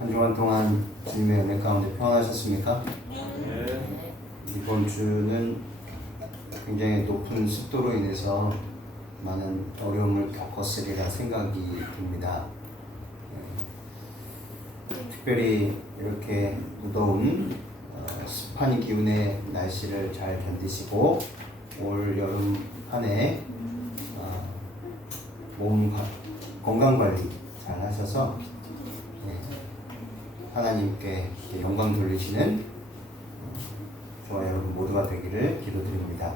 한 주간 동안 주님의 은혜 가운데 평안하셨습니까? 네. 이번 주는 굉장히 높은 습도로 인해서 많은 어려움을 겪었으리라 생각이 듭니다. 특별히 이렇게 무더운 습한 기운의 날씨를 잘 견디시고 올 여름 한 해 몸 건강 관리 잘 하셔서 하나님께 영광 돌리시는 저와 여러분 모두가 되기를 기도드립니다.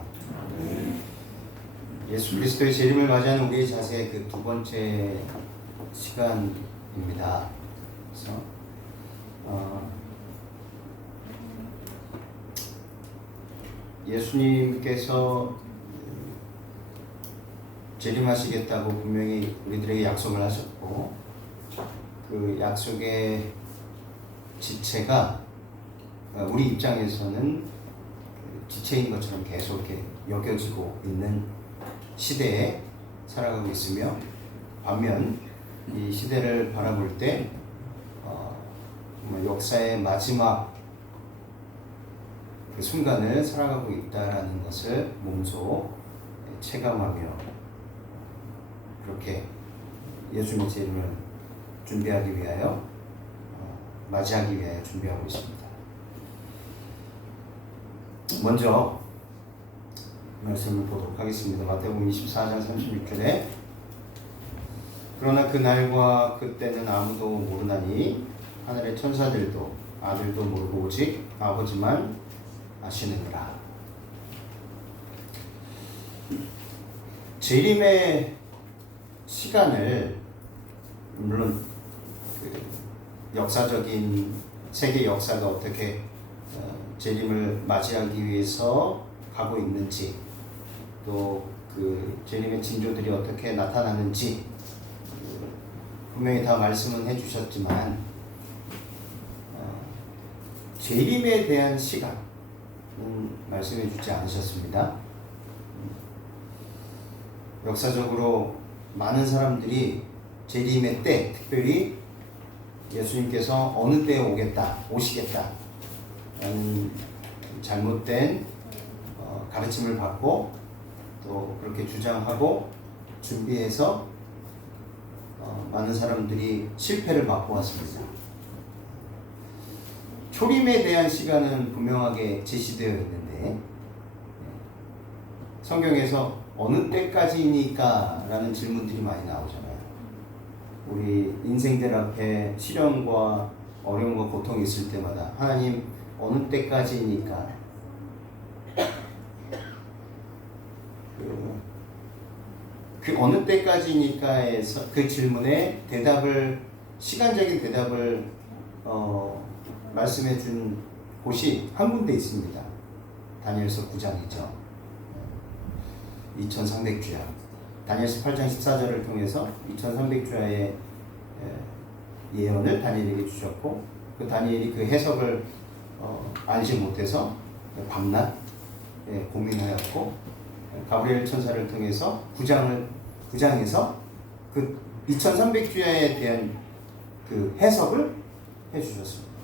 예수 그리스도의 재림을 맞이하는 우리의 자세의 그 두 번째 시간입니다. 그래서 예수님께서 재림하시겠다고 분명히 우리들에게 약속을 하셨고, 그 약속의 지체가 우리 입장에서는 지체인 것처럼 계속 이렇게 여겨지고 있는 시대에 살아가고 있으며, 반면 이 시대를 바라볼 때 역사의 마지막 그 순간을 살아가고 있다라는 것을 몸소 체감하며 그렇게 예수님의 재림을 준비하기 위하여 맞이하기 위하여 준비하고 있습니다. 먼저 말씀을 보도록 하겠습니다. 마태복음 24장 36절에 그러나 그 날과 그 때는 아무도 모르나니 하늘의 천사들도 아들도 모르고 오직 아버지만 아시느니라. 재림의 시간을 물론 역사적인 세계 역사가 어떻게 재림을 맞이하기 위해서 가고 있는지, 또 그 재림의 징조들이 어떻게 나타나는지 분명히 다 말씀은 해주셨지만 재림에 대한 시간은 말씀해주지 않으셨습니다. 역사적으로 많은 사람들이 재림의 때, 특별히 예수님께서 어느 때에 오시겠다 라는 잘못된 가르침을 받고 또 그렇게 주장하고 준비해서 많은 사람들이 실패를 맛보았습니다. 초림에 대한 시간은 분명하게 제시되어 있는데 성경에서 어느 때까지니까 라는 질문들이 많이 나오잖아요. 우리 인생들 앞에 시련과 어려움과 고통이 있을 때마다 하나님 어느 때까지니까 그 어느 때까지니까에서 그 질문에 시간적인 대답을 말씀해 준 곳이 한 군데 있습니다. 다니엘서 9장이죠. 2300주야. 다니엘서 8장 14절을 통해서 2300주야의 예언을 다니엘에게 주셨고, 그 다니엘이 그 해석을 알지 못해서 밤낮 고민하였고, 가브리엘 천사를 통해서 9장에서 그 2300주야에 대한 그 해석을 해주셨습니다.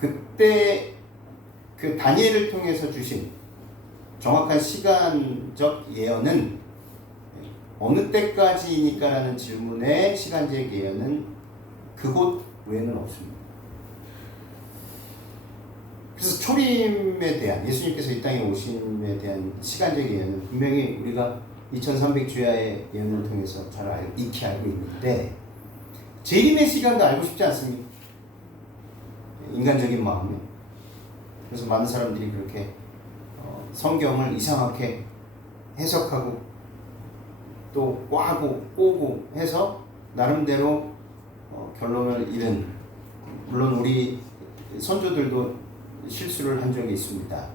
그때 그 다니엘을 통해서 주신 정확한 시간적 예언은 어느 때까지니까라는 질문의 시간적 예언은 그곳 외에는 없습니다. 그래서 초림에 대한, 예수님께서 이 땅에 오심에 대한 시간적 예언은 분명히 우리가 2300주야의 예언을 통해서 잘 익히 알고 있는데, 재림의 시간도 알고 싶지 않습니다. 인간적인 마음에. 그래서 많은 사람들이 그렇게 성경을 이상하게 해석하고 또 꽈고 꼬고 해서 나름대로 결론을 잃은, 물론 우리 선조들도 실수를 한 적이 있습니다.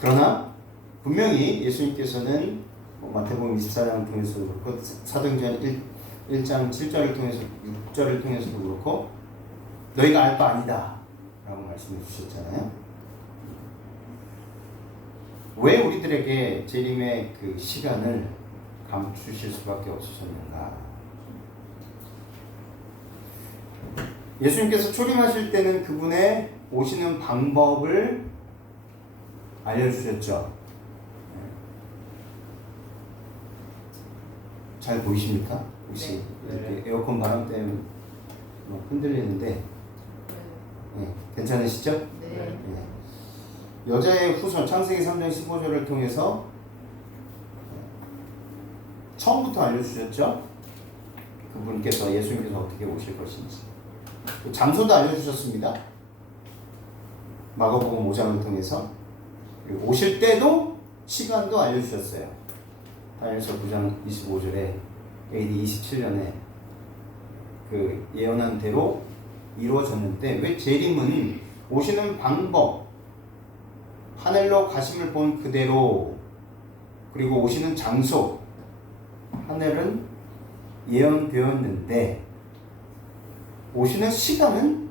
그러나 분명히 예수님께서는 마태복음 24장을 통해서도 그렇고 사도행전 1장 7절을 통해서 6절을 통해서도 그렇고 너희가 알 바 아니다 라고 말씀해 주셨잖아요. 왜 우리들에게 재림의 그 시간을 감추실 수밖에 없으셨는가? 예수님께서 초림하실 때는 그분의 오시는 방법을 알려주셨죠. 잘 보이십니까? 혹시 이렇게 에어컨 바람 때문에 흔들리는데 괜찮으시죠? 네. 여자의 후손 창세기 3장 15절을 통해서 처음부터 알려주셨죠? 그분께서 예수님께서 어떻게 오실 것인지 장소도 알려주셨습니다. 마가복음 5장을 통해서 그리고 오실 때도 시간도 알려주셨어요. 다니엘서 9장 25절에 AD 27년에 그 예언한 대로 이루어졌는데 왜 재림은 오시는 방법 하늘로 가심을 본 그대로 그리고 오시는 장소 하늘은 예언되었는데 오시는 시간은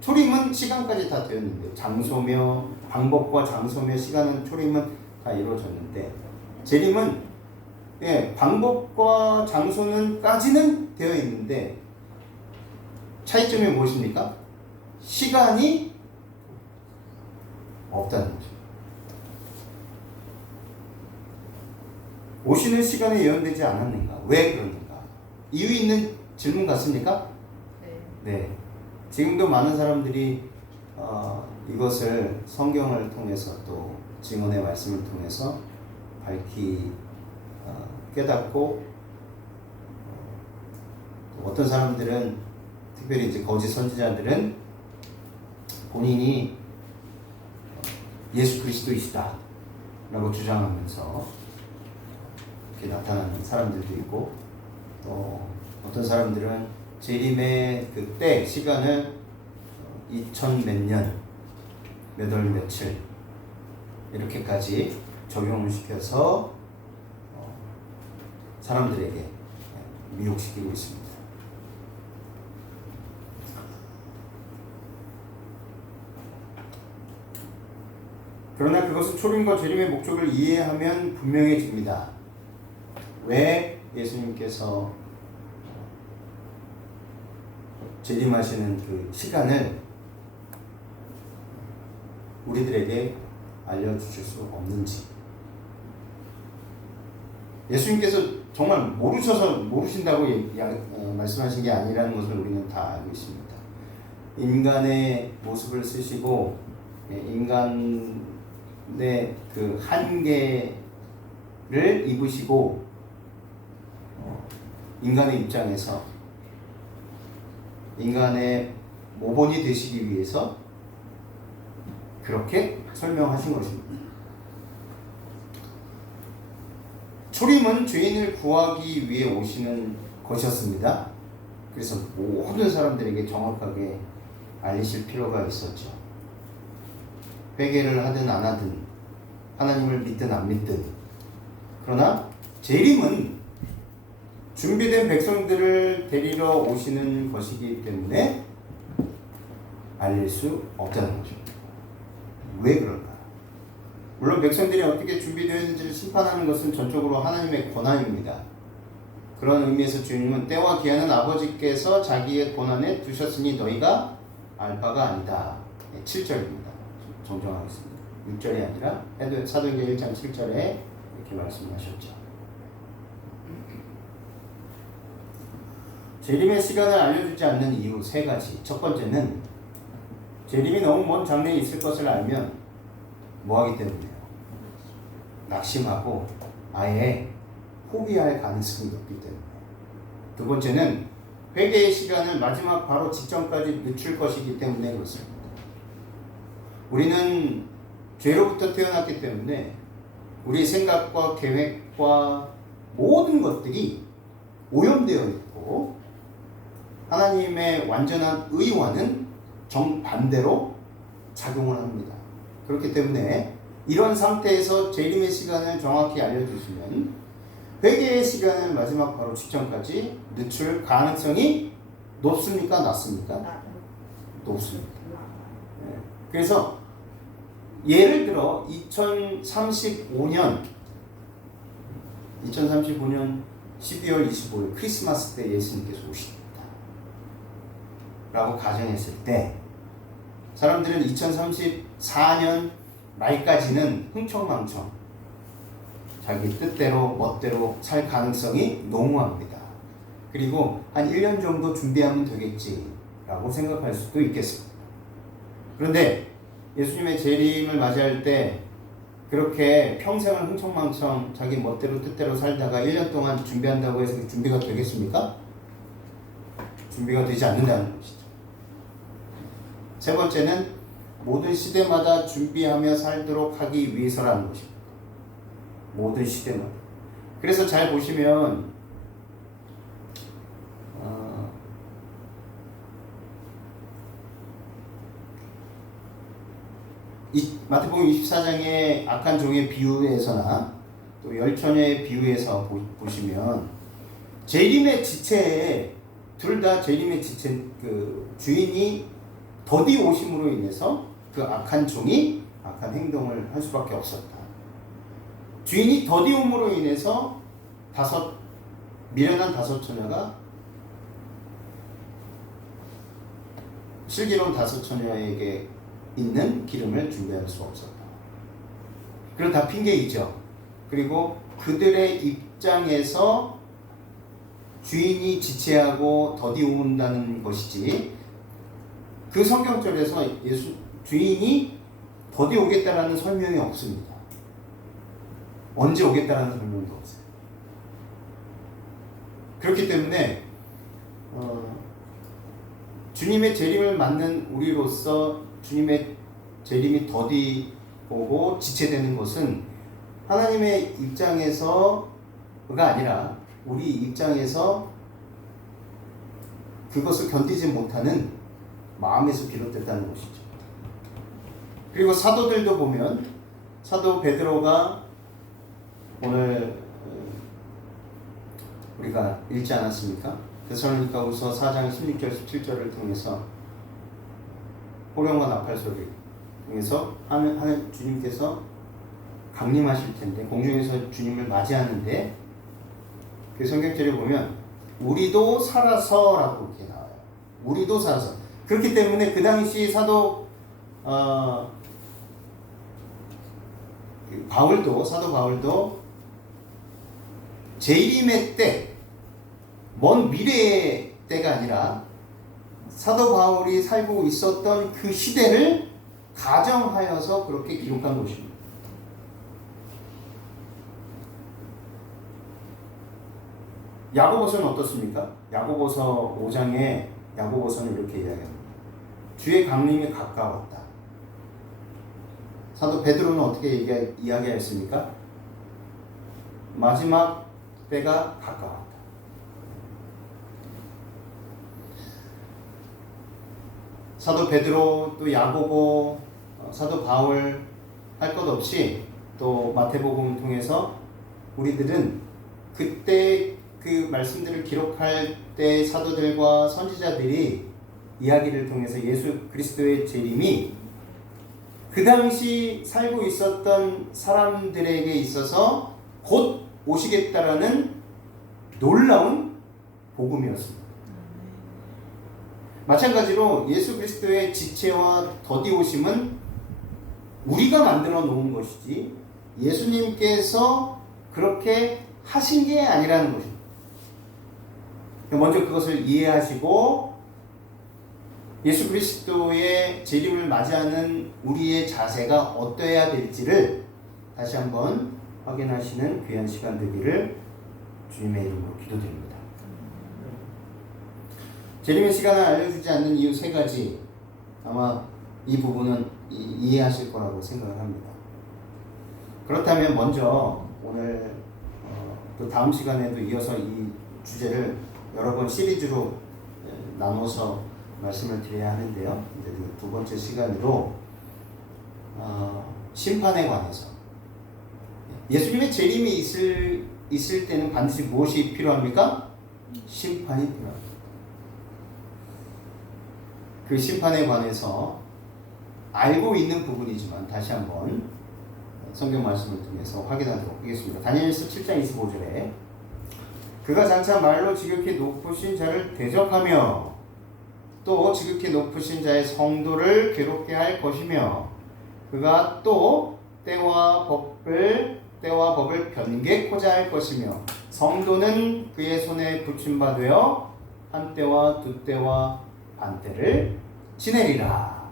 초림은 시간까지 다 되었는데 장소며 방법과 장소며 시간은 초림은 다 이루어졌는데 재림은 방법과 장소는까지는 되어 있는데 차이점이 무엇입니까? 시간이 없다는 거죠. 오시는 시간에 예언되지 않았는가? 왜 그러는가? 이유 있는 질문 같습니까? 네. 지금도 많은 사람들이 이것을 성경을 통해서 또 증언의 말씀을 통해서 밝히 깨닫고 어떤 사람들은 특별히 이제 거짓 선지자들은 본인이 예수 그리스도이시다 라고 주장하면서 이렇게 나타나는 사람들도 있고 또 어떤 사람들은 재림의 그때 시간을 2000 몇 년 몇 월 며칠 이렇게까지 적용을 시켜서 사람들에게 미혹시키고 있습니다. 그러나 그것은 초림과 재림의 목적을 이해하면 분명해집니다. 왜 예수님께서 재림하시는 그 시간을 우리들에게 알려주실 수 없는지. 예수님께서 정말 모르신다고 말씀하신 게 아니라는 것을 우리는 다 알고 있습니다. 인간의 모습을 쓰시고 인간의 그 한계를 입으시고 인간의 입장에서 인간의 모본이 되시기 위해서 그렇게 설명하신 것입니다. 초림은 죄인을 구하기 위해 오시는 것이었습니다. 그래서 모든 사람들에게 정확하게 알리실 필요가 있었죠. 회개를 하든 안 하든 하나님을 믿든 안 믿든 그러나 재림은 준비된 백성들을 데리러 오시는 것이기 때문에 알릴 수 없다는 거죠. 왜 그럴까? 물론 백성들이 어떻게 준비되었는지를 심판하는 것은 전적으로 하나님의 권한입니다. 그런 의미에서 주님은 때와 기한은 아버지께서 자기의 권한에 두셨으니 너희가 알 바가 아니다. 7절입니다. 정정하겠습니다. 6절이 아니라 사도행전 1장 7절에 이렇게 말씀하셨죠. 재림의 시간을 알려주지 않는 이유 3가지. 첫 번째는 재림이 너무 먼 장래에 있을 것을 알면 뭐하기 때문이에요? 낙심하고 아예 포기할 가능성이 높기 때문에. 두 번째는 회개의 시간을 마지막 바로 직전까지 늦출 것이기 때문에 그렇습니다. 우리는 죄로부터 태어났기 때문에 우리 생각과 계획과 모든 것들이 오염되어 있고 하나님의 완전한 의와는 정반대로 작용을 합니다. 그렇기 때문에 이런 상태에서 재림의 시간을 정확히 알려주시면 회개의 시간을 마지막 바로 직전까지 늦출 가능성이 높습니까? 낮습니까? 높습니다. 네. 그래서 예를 들어 2035년 12월 25일 크리스마스 때 예수님께서 오십니다. 라고 가정했을 때 사람들은 2034년 말까지는 흥청망청 자기 뜻대로 멋대로 살 가능성이 농후합니다. 그리고 한 1년 정도 준비하면 되겠지라고 생각할 수도 있겠습니다. 그런데 예수님의 재림을 맞이할 때 그렇게 평생을 흥청망청 자기 멋대로 뜻대로 살다가 1년 동안 준비한다고 해서 준비가 되겠습니까? 준비가 되지 않는다는 것이죠. 세 번째는 모든 시대마다 준비하며 살도록 하기 위해서라는 것입니다. 모든 시대마다. 그래서 잘 보시면 마태복음 24장의 악한 종의 비유에서나 또 열처녀의 비유에서 보시면 재림의 지체에 둘 다 재림의 지체 그 주인이 더디 오심으로 인해서 그 악한 종이 악한 행동을 할 수밖에 없었다. 주인이 더디 옴으로 인해서 미련한 다섯 처녀가 슬기로운 다섯 처녀에게 있는 기름을 준비할 수 없었다. 그건 다 핑계이죠. 그리고 그들의 입장에서 주인이 지체하고 더디온다는 것이지 그 성경절에서 주인이 더디오겠다라는 설명이 없습니다. 언제 오겠다라는 설명도 없어요. 그렇기 때문에 주님의 재림을 맞는 우리로서 주님의 재림이 더디 오고 지체되는 것은 하나님의 입장에서가 아니라 우리 입장에서 그것을 견디지 못하는 마음에서 비롯됐다는 것이죠. 그리고 사도들도 보면 사도 베드로가 오늘 우리가 읽지 않았습니까? 데살로니가후서 4장 16절 17절을 통해서 호령과 나팔 소리 통해서 하는 주님께서 강림하실 텐데 공중에서 주님을 맞이하는데 그 성경절에 보면 우리도 살아서 라고 이렇게 나와요. 우리도 살아서. 그렇기 때문에 그 당시 사도 바울도 재림의 때, 먼 미래의 때가 아니라 사도 바울이 살고 있었던 그 시대를 가정하여서 그렇게 기록한 것입니다. 야고보서는 어떻습니까? 야고보서 5장에 야고보서는 이렇게 이야기합니다. 주의 강림이 가까웠다. 사도 베드로는 어떻게 이야기했습니까? 마지막 때가 가까웠다. 사도 베드로 또 야고보 사도 바울 할 것 없이 또 마태복음을 통해서 우리들은 그때 그 말씀들을 기록할 때 사도들과 선지자들이 이야기를 통해서 예수 그리스도의 재림이 그 당시 살고 있었던 사람들에게 있어서 곧 오시겠다라는 놀라운 복음이었습니다. 마찬가지로 예수 그리스도의 지체와 더디오심은 우리가 만들어 놓은 것이지 예수님께서 그렇게 하신 게 아니라는 것입니다. 먼저 그것을 이해하시고 예수 그리스도의 재림을 맞이하는 우리의 자세가 어떠해야 될지를 다시 한번 확인하시는 귀한 시간 되기를 주님의 이름으로 기도드립니다. 재림의 시간을 알려주지 않는 이유 세 가지, 아마 이 부분은 이해하실 거라고 생각을 합니다. 그렇다면 먼저 오늘 또 다음 시간에도 이어서 이 주제를 여러 번 시리즈로 나눠서 말씀을 드려야 하는데요. 이제 두 번째 시간으로 심판에 관해서, 예수님의 재림이 있을 때는 반드시 무엇이 필요합니까? 심판이 필요합니다. 그 심판에 관해서 알고 있는 부분이지만 다시 한번 성경 말씀을 통해서 확인하도록 하겠습니다. 다니엘서 7장 25절에 그가 장차 말로 지극히 높으신 자를 대적하며 또 지극히 높으신 자의 성도를 괴롭게 할 것이며 그가 또 때와 법을 변개코자 할 것이며 성도는 그의 손에 붙임바 되어 한 때와 두 때와 반 때를 지내리라.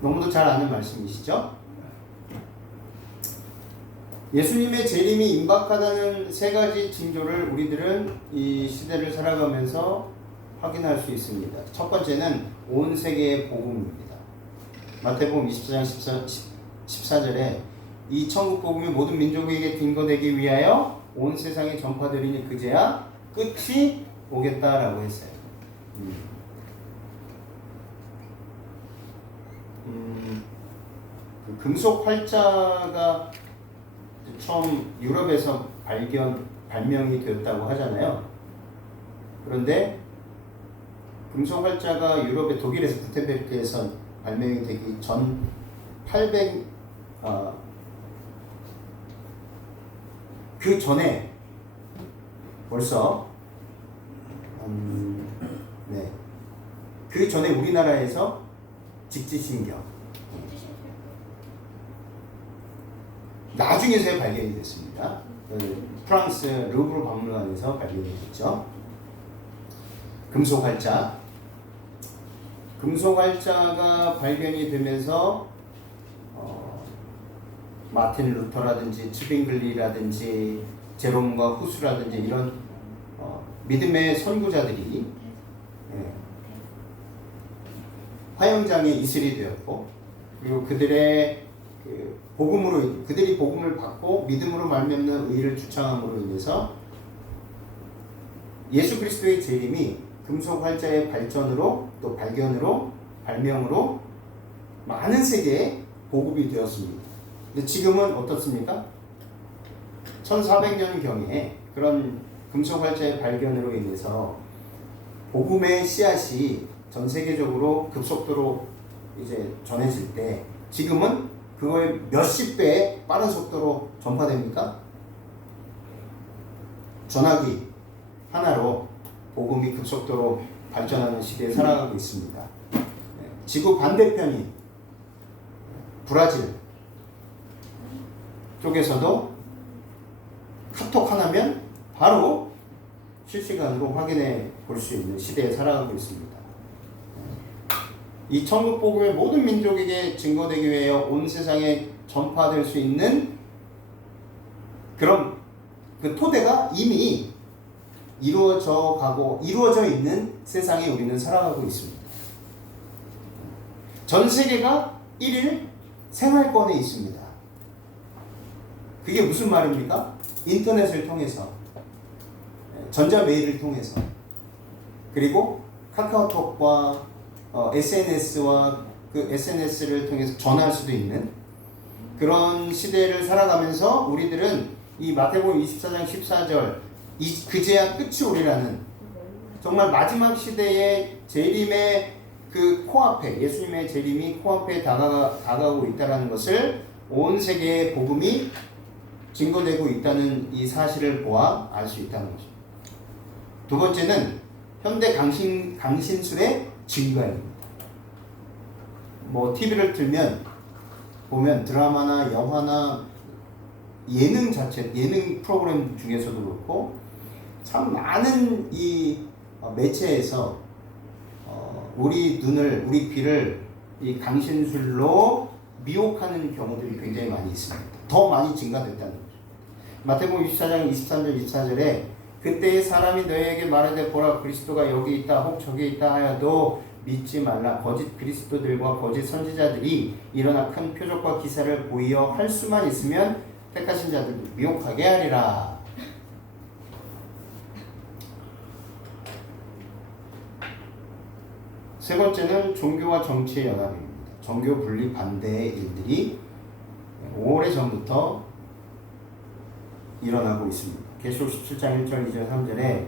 너무도 잘 아는 말씀이시죠? 예수님의 재림이 임박하다는 세 가지 징조를 우리들은 이 시대를 살아가면서 확인할 수 있습니다. 첫 번째는 온 세계의 복음입니다. 마태복음 24장 14절에 이 천국 복음이 모든 민족에게 증거되기 위하여 온 세상에 전파되리니 그제야 끝이 오겠다라고 했어요. 그 금속 활자가 처음 유럽에서 발명이 되었다고 하잖아요. 그런데 금속 활자가 유럽의 독일에서 구텐베르크에서 발명이 되기 전 800, 그 전에 벌써 네, 그 전에 우리나라에서 직지신경 나중에서야 발견이 됐습니다. 프랑스 루브르 박물관에서 발견이 됐죠. 금속활자. 금속활자가 발견이 되면서 마틴 루터라든지 츠빙글리라든지 제롬과 후스라든지 이런 믿음의 선구자들이 화영장에 이슬이 되었고, 그리고 그들의 그들이 복음을 받고 믿음으로 말미암는 의를 주창함으로 인해서 예수 그리스도의 재림이 금속 활자의 발전으로 또 발견으로 발명으로 많은 세계에 보급이 되었습니다. 근데 지금은 어떻습니까? 1400년경에 그런 금속 활자의 발견으로 인해서 복음의 씨앗이 전 세계적으로 급속도로 이제 전해질 때 지금은 그거의 몇십 배의 빠른 속도로 전파됩니까? 전화기 하나로 복음이 급속도로 발전하는 시대에 살아가고 있습니다. 지구 반대편인 브라질 쪽에서도 카톡 하나면 바로 실시간으로 확인해 볼 수 있는 시대에 살아가고 있습니다. 이 천국 복음의 모든 민족에게 증거되기 위하여 온 세상에 전파될 수 있는 그런 그 토대가 이미 이루어져 있는 세상에 우리는 살아가고 있습니다. 전 세계가 1일 생활권에 있습니다. 그게 무슨 말입니까? 인터넷을 통해서, 전자메일을 통해서, 그리고 카카오톡과 SNS와 그 SNS를 통해서 전할 수도 있는 그런 시대를 살아가면서 우리들은 이 마태복음 24장 14절 그제야 끝이 오리라는 정말 마지막 시대의 재림의 그 코앞에 예수님의 재림이 코앞에 다가오고 있다는 것을 온 세계의 복음이 증거되고 있다는 이 사실을 보아 알 수 있다는 것입니다. 두 번째는 현대 강신술의 증거입니다. TV를 틀면 보면 드라마나 영화나 예능 프로그램 중에서도 그렇고 참 많은 이 매체에서 우리 귀를 이 강신술로 미혹하는 경우들이 굉장히 많이 있습니다. 더 많이 증가됐다는 거죠. 마태복음 24장 23절 24절에 그때의 사람이 너희에게 말하되 보라 그리스도가 여기 있다 혹 저기 있다 하여도 믿지 말라. 거짓 그리스도들과 거짓 선지자들이 일어나 큰 표적과 기사를 보이어 할 수만 있으면 택하신 자들을 미혹하게 하리라. 세 번째는 종교와 정치의 연합입니다. 종교 분리 반대의 일들이 오래전부터 일어나고 있습니다. 계시록 17장 1절 2절 3절에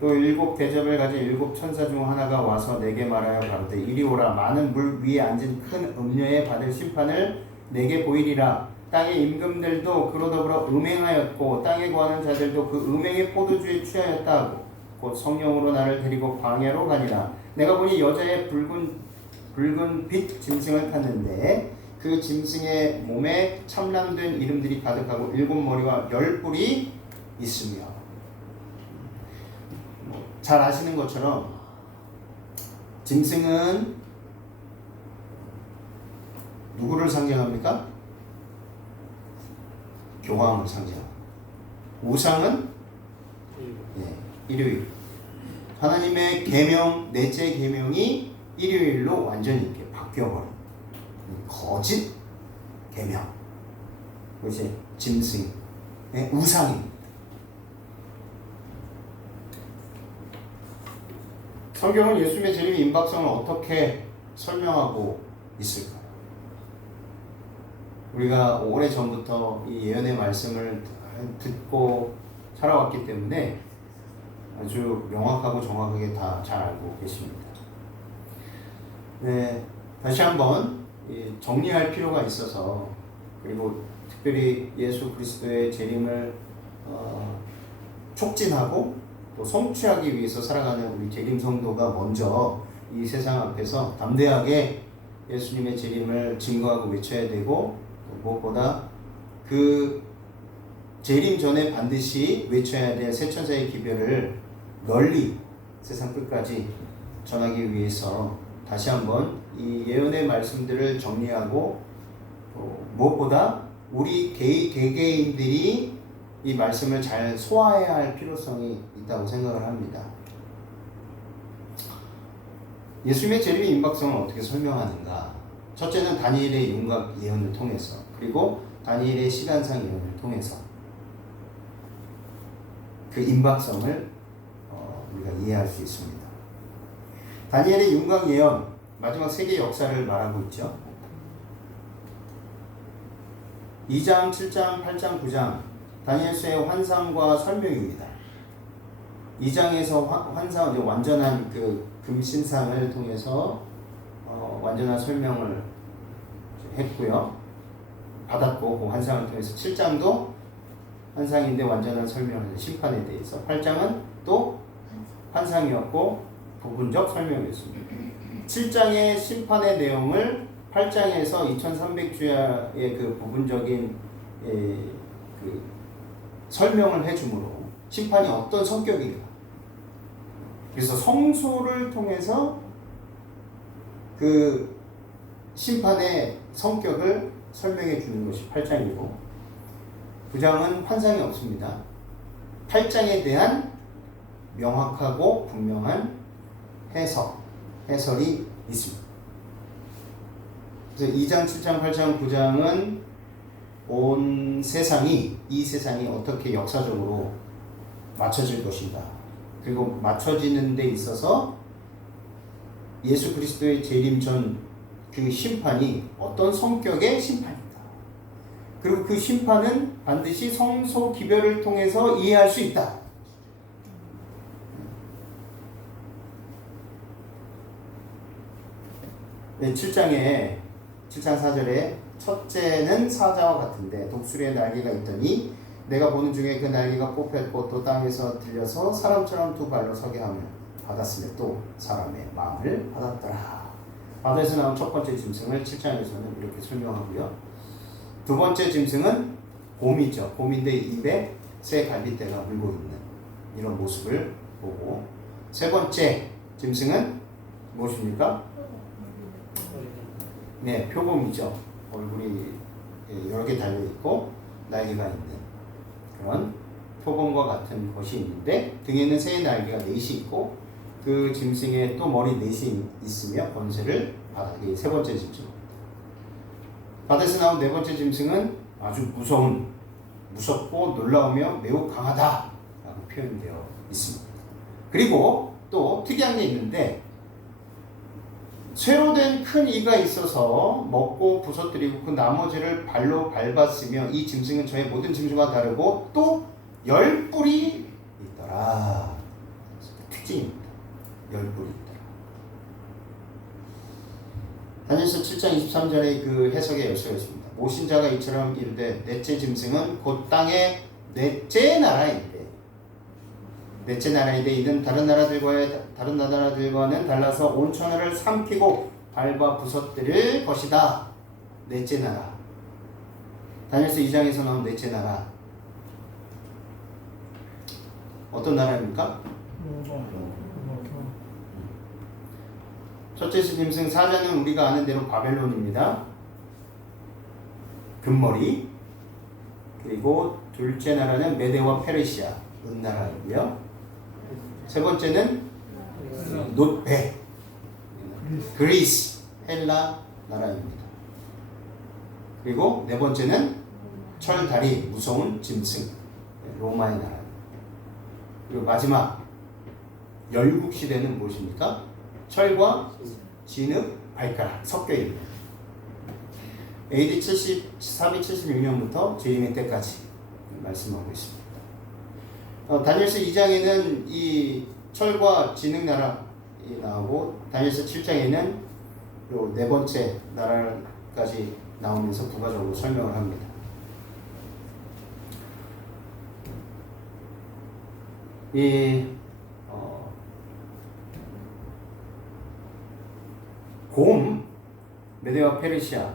또 7 대접을 가진 7 천사 중 하나가 와서 내게 말하여 가로되 이리 오라. 많은 물 위에 앉은 큰 음녀에 받을 심판을 내게 보이리라. 땅의 임금들도 그로 더불어 음행하였고 땅에 거하는 자들도 그 음행의 포도주에 취하였다 하고 곧 성령으로 나를 데리고 광야로 가니라. 내가 보니 여자의 붉은 빛 짐승을 탔는데 그 짐승의 몸에 참람된 이름들이 가득하고 7머리와 10뿔이 있으며. 잘 아시는 것처럼 짐승은 누구를 상징합니까? 교황을 상징합니다. 우상은 일요일. 하나님의 계명, 넷째 계명이 일요일로 완전히 이렇게 바뀌어버린 거짓 계명. 그것이 짐승의 우상입니다. 성경은 예수님의 재림 임박성을 어떻게 설명하고 있을까요? 우리가 오래전부터 이 예언의 말씀을 듣고 살아왔기 때문에 아주 명확하고 정확하게 다 잘 알고 계십니다. 네, 다시 한번 정리할 필요가 있어서, 그리고 특별히 예수 그리스도의 재림을 촉진하고 또 성취하기 위해서 살아가는 우리 재림 성도가 먼저 이 세상 앞에서 담대하게 예수님의 재림을 증거하고 외쳐야 되고, 무엇보다 그 재림 전에 반드시 외쳐야 될 새 천사의 기별을 널리 세상 끝까지 전하기 위해서 다시 한번 이 예언의 말씀들을 정리하고, 무엇보다 우리 개개인들이 이 말씀을 잘 소화해야 할 필요성이 있다고 생각을 합니다. 예수님의 재림의 임박성을 어떻게 설명하는가? 첫째는 다니엘의 윤곽 예언을 통해서, 그리고 다니엘의 시간상 예언을 통해서 그 임박성을 우리가 이해할 수 있습니다. 다니엘의 윤곽 예언, 마지막 세계 역사를 말하고 있죠. 2장, 7장, 8장, 9장 다니엘서의 환상과 설명입니다. 2장에서 환상, 완전한 그 금신상을 통해서 완전한 설명을 했고요. 받았고, 그 환상을 통해서 7장도 환상인데 완전한 설명을 해서 심판에 대해서, 8장은 또 환상이었고 부분적 설명이었습니다. 7장의 심판의 내용을 8장에서 2300주야의 그 부분적인 그 설명을 해주므로 심판이 어떤 성격인가, 그래서 성소를 통해서 그 심판의 성격을 설명해 주는 것이 8장이고, 9장은 환상이 없습니다. 8장에 대한 명확하고 분명한 해설이 있습니다. 그래서 2장, 7장, 8장, 9장은 온 세상이, 이 세상이 어떻게 역사적으로 맞춰질 것인가, 그리고 맞춰지는 데 있어서 예수 그리스도의 재림 전 그 심판이 어떤 성격의 심판이다. 그리고 그 심판은 반드시 성소 기별을 통해서 이해할 수 있다. 네, 7장 4절에 첫째는 사자와 같은데 독수리의 날개가 있더니 내가 보는 중에 그 날개가 뽑혔고 또 땅에서 들려서 사람처럼 두 발로 서게 하며 받았으며 또 사람의 마음을 받았더라. 바다에서 나온 첫 번째 짐승을 7장에서는 이렇게 설명하고요. 두 번째 짐승은 곰이죠. 곰인데 입에 새 갈빗대가 물고 있는 이런 모습을 보고, 세 번째 짐승은 무엇입니까? 네, 표범이죠. 얼굴이 여러 개 달려있고 날개가 있는 그런 표범과 같은 것이 있는데, 등에는 새 날개가 넷이 있고 그 짐승에 또 머리 넷이 있으며 권세를 받아. 이게 세 번째 짐승. 바다에서 나온 네 번째 짐승은 아주 무섭고 놀라우며 매우 강하다 라고 표현되어 있습니다. 그리고 또 특이한 게 있는데, 쇠로 된 큰 이가 있어서 먹고 부서뜨리고 그 나머지를 발로 밟았으며 이 짐승은 저의 모든 짐승과 다르고 또 10뿔이 있더라. 특징입니다. 10뿔이 있더라. 다니엘서 7장 23절에 그 해석의 열쇠가 있습니다. 모신자가 이처럼 이르되 넷째 짐승은 곧 땅의 넷째 나라인데, 넷째 나라인데 이는 다른 나라들과는 달라서 온 천하를 삼키고 밟아 부서뜨릴 것이다. 넷째 나라. 다니엘서 2장에서 나온 넷째 나라. 어떤 나라입니까? 첫째 짐승 사자는 우리가 아는 대로 바벨론입니다. 금머리. 그리고 둘째 나라는 메데와 페르시아, 은나라이고요. 세 번째는 놋배, 그리스, 헬라 나라입니다. 그리고 네 번째는 철다리, 무서운 짐승, 로마의 나라. 그리고 마지막 열국 시대는 무엇입니까? 철과 진흙, 발가락 섞여 있는 AD 476년부터 재림의 때까지 말씀하고 있습니다. 다니엘서 2장에는 이 철과 진흙 나라가 나오고 다니엘서 7장에는 요 네 번째 나라까지 나오면서 부가적으로 설명을 합니다. 이 곰, 메데와 페르시아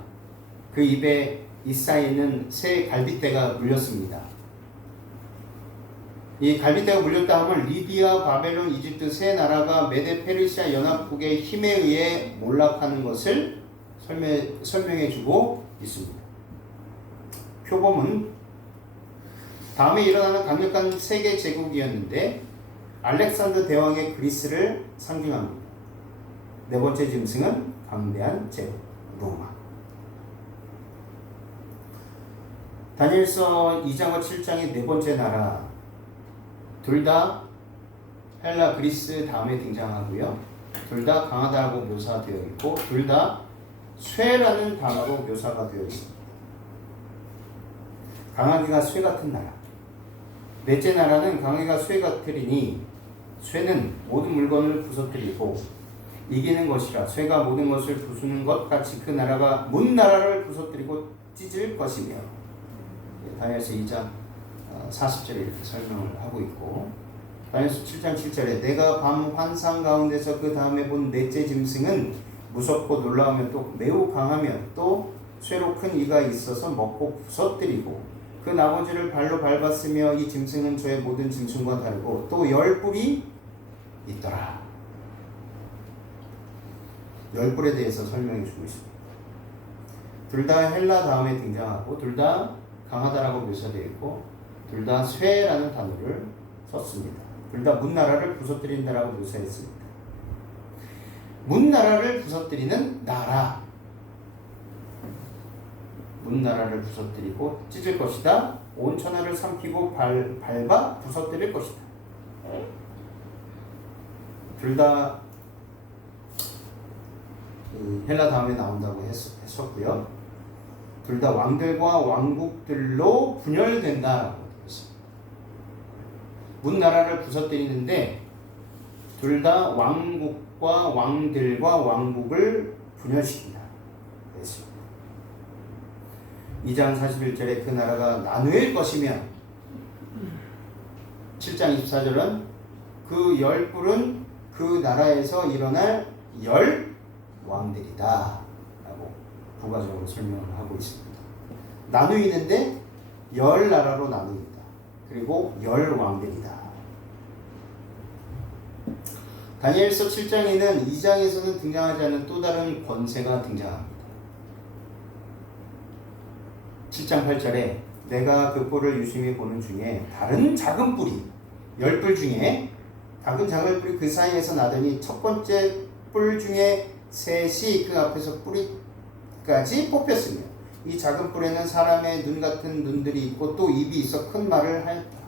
그 입에 이사이는 새 갈빗대가 물렸습니다. 이 갈빗대가 물렸다 하면 리디아, 바벨론, 이집트 세 나라가 메데 페르시아 연합국의 힘에 의해 몰락하는 것을 설명해 주고 있습니다. 표범은 다음에 일어나는 강력한 세계 제국이었는데 알렉산더 대왕의 그리스를 상징합니다. 네 번째 짐승은 강대한 제국 로마. 다니엘서 2장과 7장의 네 번째 나라 둘 다 헬라 그리스 다음에 등장하고요. 둘 다 강하다고 묘사되어 있고 둘 다 쇠라는 단어로 묘사가 되어 있습니다. 강하기가 쇠 같은 나라. 넷째 나라는 강하기가 쇠 같으리니 쇠는 모든 물건을 부서뜨리고 이기는 것이라 쇠가 모든 것을 부수는 것 같이 그 나라가 문 나라를 부서뜨리고 찢을 것이며 다니엘서 2장 40절에 이렇게 설명을 하고 있고 다니엘서 7장 7절에 내가 밤 환상 가운데서 그 다음에 본 넷째 짐승은 무섭고 놀라우며 또 매우 강하며 또 쇠로 큰 이가 있어서 먹고 부서뜨리고 그 나머지를 발로 밟았으며 이 짐승은 저의 모든 짐승과 다르고 또 10뿔이 있더라. 10뿔에 대해서 설명해 주고 있습니다. 둘 다 헬라 다음에 등장하고 둘 다 강하다라고 묘사되어 있고 둘 다 쇠라는 단어를 썼습니다. 둘 다 문나라를 부서뜨린다라고 묘사했습니다. 문나라를 부서뜨리는 나라. 문나라를 부서뜨리고 찢을 것이다. 온 천하를 삼키고 밟아 부서뜨릴 것이다. 둘 다 헬라 다음에 나온다고 했었고요. 둘 다 왕들과 왕국들로 분열된다라고 했습니다. 문나라를 부서뜨리는데 둘 다 왕국과 왕들과 왕국을 분열시킨다. 그랬습니다. 2장 41절에 그 나라가 나누일 것이면 7장 24절은 그 10뿔은 그 나라에서 일어날 10 왕들이다 라고 부가적으로 설명을 하고 있습니다. 나누이는데 10 나라로 나누입니다. 그리고 10 왕들이다. 다니엘서 7장에는 2장에서는 등장하지 않은 또 다른 권세가 등장합니다. 7장 8절에 내가 그 뿔을 유심히 보는 중에 다른 작은 뿔이 10뿔 중에 작은 뿔이 그 사이에서 나더니 첫 번째 뿔 중에 셋이 그 앞에서 뿌리까지 뽑혔으며 이 작은 뿔에는 사람의 눈 같은 눈들이 있고 또 입이 있어 큰 말을 하였다.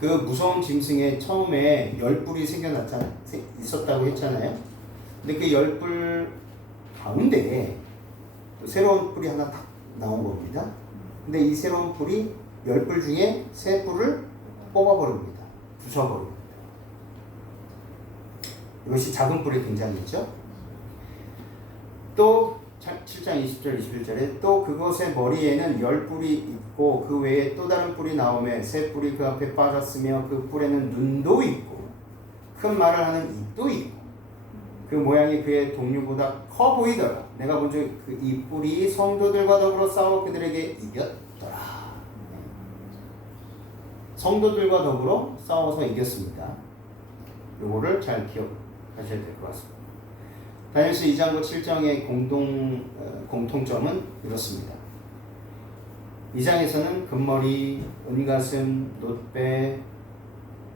그 무서운 짐승에 처음에 10뿔이 있었다고 했잖아요. 근데 그 10뿔 가운데에 새로운 뿔이 하나 딱 나온 겁니다. 근데 이 새로운 뿔이 10뿔 중에 3뿔을 뽑아버립니다. 부숴버립니다. 이것이 작은 뿔의 등장이죠. 또 7장 20절 21절에 또 그것의 머리에는 10뿔이 있고 그 외에 또 다른 뿔이 나오매 새 뿔이 그 앞에 빠졌으며 그 뿔에는 눈도 있고 큰 말을 하는 입도 있고 그 모양이 그의 동류보다 커 보이더라. 내가 본 적 그 이 뿔이 성도들과 더불어 싸워 그들에게 이겼더라. 성도들과 더불어 싸워서 이겼습니다. 요거를 잘 기억하셔야 될 것 같습니다. 다니엘서 2장과 7장의 공통점은 이렇습니다. 2장에서는 금머리, 은가슴, 놋배,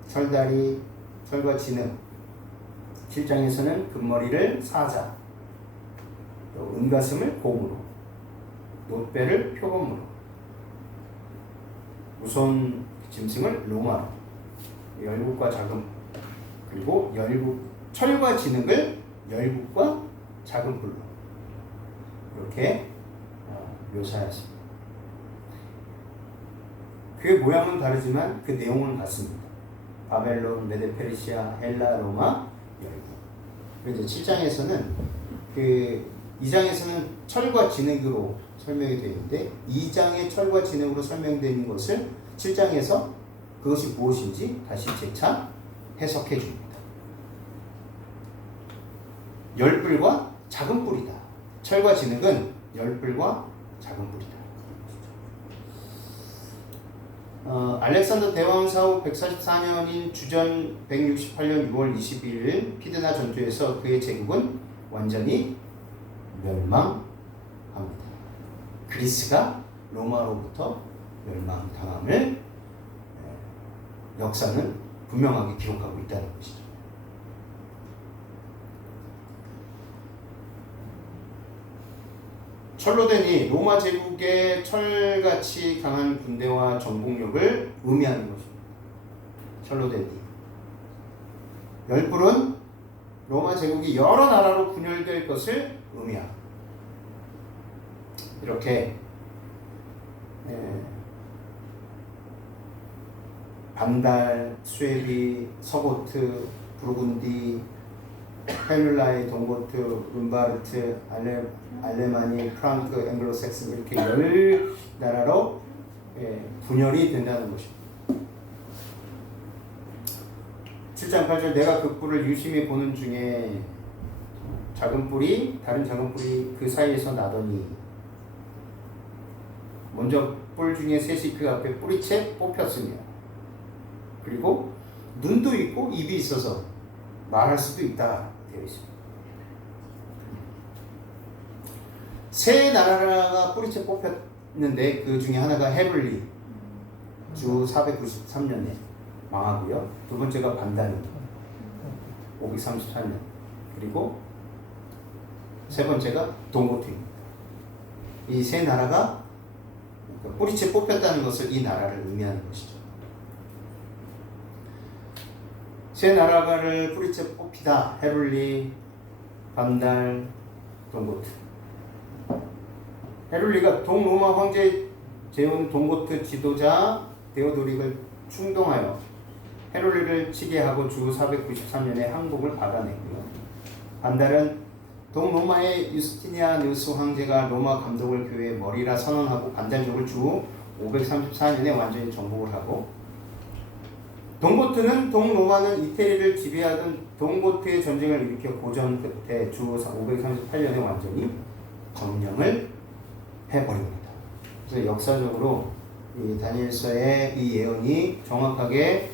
철다리, 철과 진흙. 7장에서는 금머리를 사자, 또 은가슴을 곰으로, 놋배를 표범으로, 무손 짐승을 로마로, 열국과 자금, 그리고 철과 진흙을 열국과 작은 뿔로 이렇게 묘사하였습니다. 그 모양은 다르지만 그 내용은 같습니다. 바벨론, 메데페르시아, 헬라, 로마, 열국. 그런데 7장에서는 2장에서는 철과 진흙으로 설명이 되어 있는데 2장의 철과 진흙으로 설명되어 있는 것을 7장에서 그것이 무엇인지 다시 재차 해석해 줍니다. 열뿔과 작은 뿔이다. 철과 진흙은 열뿔과 작은 뿔이다. 알렉산더 대왕 사후 144년인 주전 168년 6월 22일 피드나 전투에서 그의 제국은 완전히 멸망합니다. 그리스가 로마로부터 멸망당함을 역사는 분명하게 기록하고 있다는 것이죠. 철로 된 이 로마 제국의 철같이 강한 군대와 정복력을 의미하는 것입니다. 철로 된 이. 열뿔은 로마 제국이 여러 나라로 분열될 것을 의미합니다. 이렇게 반달, 수에비, 서고트, 부르군디, 헬룰라이, 동고트, 룸바르트, 알레마니, 프랑크, 앵글로색슨 이렇게 10나라로 분열이 된다는 것입니다. 7장 8절 내가 그 뿔을 유심히 보는 중에 작은 뿔이 다른 작은 뿔이 그 사이에서 나더니 먼저 뿔 중에 셋이 그 앞에 뿌리채 뽑혔으며 그리고 눈도 있고 입이 있어서 말할 수도 있다 되어 있습니다. 세 나라가 뿌리채 뽑혔는데 그 중에 하나가 헤블리 주 493년에 망하고요. 두 번째가 반다니 534년 그리고 세 번째가 동고트입니다. 이 세 나라가 뿌리채 뽑혔다는 것을 이 나라를 의미하는 것이죠. 세 나라를 뿌리채 뽑히다. 헤룰리, 반달, 동고트. 헤룰리가 동로마 황제 재운 동고트 지도자 데오도릭을 충동하여 헤룰리를 치게 하고 주 493년에 항복을 받아냈고요. 반달은 동로마의 유스티니아누스 황제가 로마 감독을 교회의 머리라 선언하고 반달족을 주 534년에 완전히 정복을 하고 동고트는 동로마는 이태리를 지배하던 동고트의 전쟁을 일으켜 고전 끝에 주 538년에 완전히 점령을 해버립니다. 그래서 역사적으로 이 다니엘서의 이 예언이 정확하게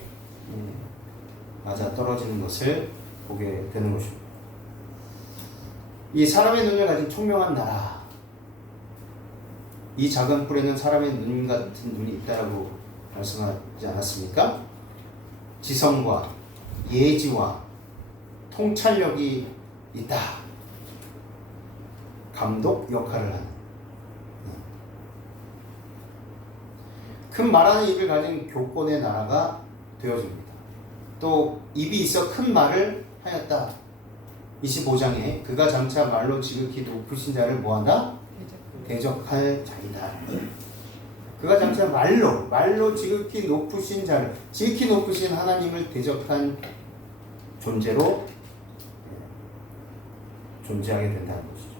맞아 떨어지는 것을 보게 되는 것입니다. 이 사람의 눈을 가진 총명한 나라, 이 작은 뿔에는 사람의 눈 같은 눈이 있다라고 말씀하지 않았습니까? 지성과 예지와 통찰력이 있다. 감독 역할을 하는 큰 말하는 입을 가진 교권의 나라가 되어집니다. 또 입이 있어 큰 말을 하였다. 25장에 그가 장차 말로 지극히 높으신 자를 뭐한다? 대적할 자이다. 그가 장차 말로 지극히 높으신 자를, 지극히 높으신 하나님을 대적한 존재로 존재하게 된다는 것이죠.